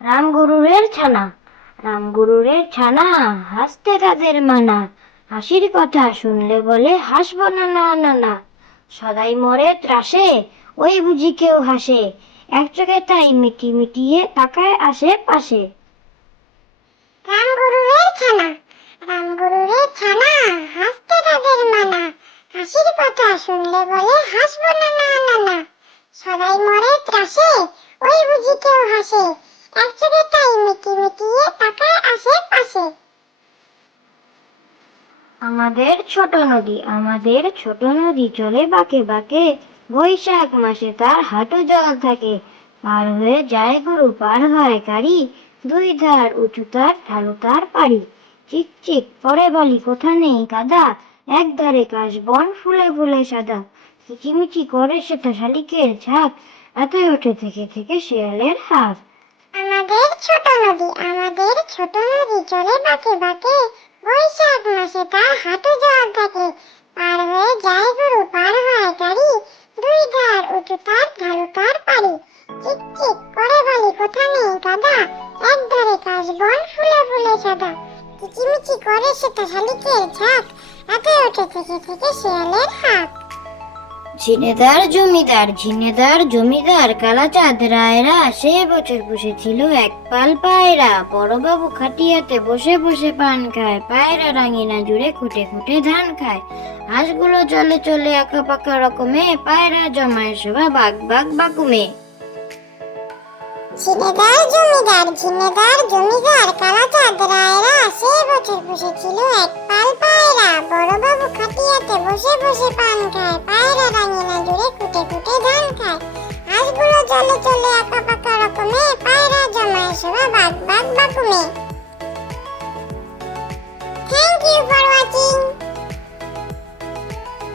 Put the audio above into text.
ছানা। রামগুরুরে ছানা, হাসতে তাদের মানা। হাসির কথা শুনলে বলে, হাসবো না না না না। সদাই মরে ত্রাসে, ওই বুঝি কেউ হাসে। এক চোখে তাই মিটি মিটিয়ে তাকায় আসে পাশে রামগুরুরের ছানা রামগুরুরের ছানা, হাসতে তাদের মানা। হাসির কথা শুনলে বলে, হাসবো না না না না। সবাই মরে ত্রাসে, ওই বুঝি কেউ হাসে। তাকায় আমাদের ছোট নদী, আমাদের ছোট নদী চলে বাঁকে বাঁকে। বৈশাখ মাসে তার হাঁটু জল থাকে। পার হয়ে যায় গরু, পার হয় গাড়ি। দুই ধার উঁচু তার ঢালু তার পাড়ি। চিক চিক, পরে বলি, কোথা নেই কাদা এক ধারে কাশ বন, ফুলে ফুলে সাদা। কিচিমিচি করে সেটা শালিকের ঝাঁক। এতই ওঠে থেকে থেকে শেয়ালের হাত আমাদের ছোট নদী, আমাদের ছোট নদী চলে বাঁকে বাঁকে। বৈশাখ মাসে তার হাঁটু জল থাকে। পার হয়ে যায় গরু, পার হয় গাড়ি। দুই ধার উঁচু তার ঢালু তার পারি চিক করে বলি, কোথা নেই কাদা এক ধারে কাশ বন, ফুলে ফুলে সাদা। কিচিমিচি করে সেটা শালিকের ঝাঁক। এতে ওঠে থেকে থেকে শিয়ালের হাত ঝিনেদার জমিদার ঝিনেদার জমিদার, কালাচাঁদ রায়রা, সে বছর বসেছিল এক পাল পায়রা। বড়বাবু খাটিয়াতে বসে বসে পান খায়, পায়রা রাঙিনা জুড়ে খুঁটে খুঁটে ধান খায়। হাঁসগুলো চলে চলে আঁকা পাকা রকমে, পায়রা জমায় সবা বাগ বাগ বাকুমে ঝিনেদার জমিদার ঝিনেদার জমিদার, কালাচাঁদ রায়রা, সে বছর বসেছিল এক খাটিয়াতে বসে বসে পান খায়, পায়রা রাঙিনা জুড়ে কুটে কুটে ধান খায়। হাঁসগুলো চলে চলে আঁকা পাকা রকমে, পায়রা জমায় সবা বাগ বাগ বাকুমে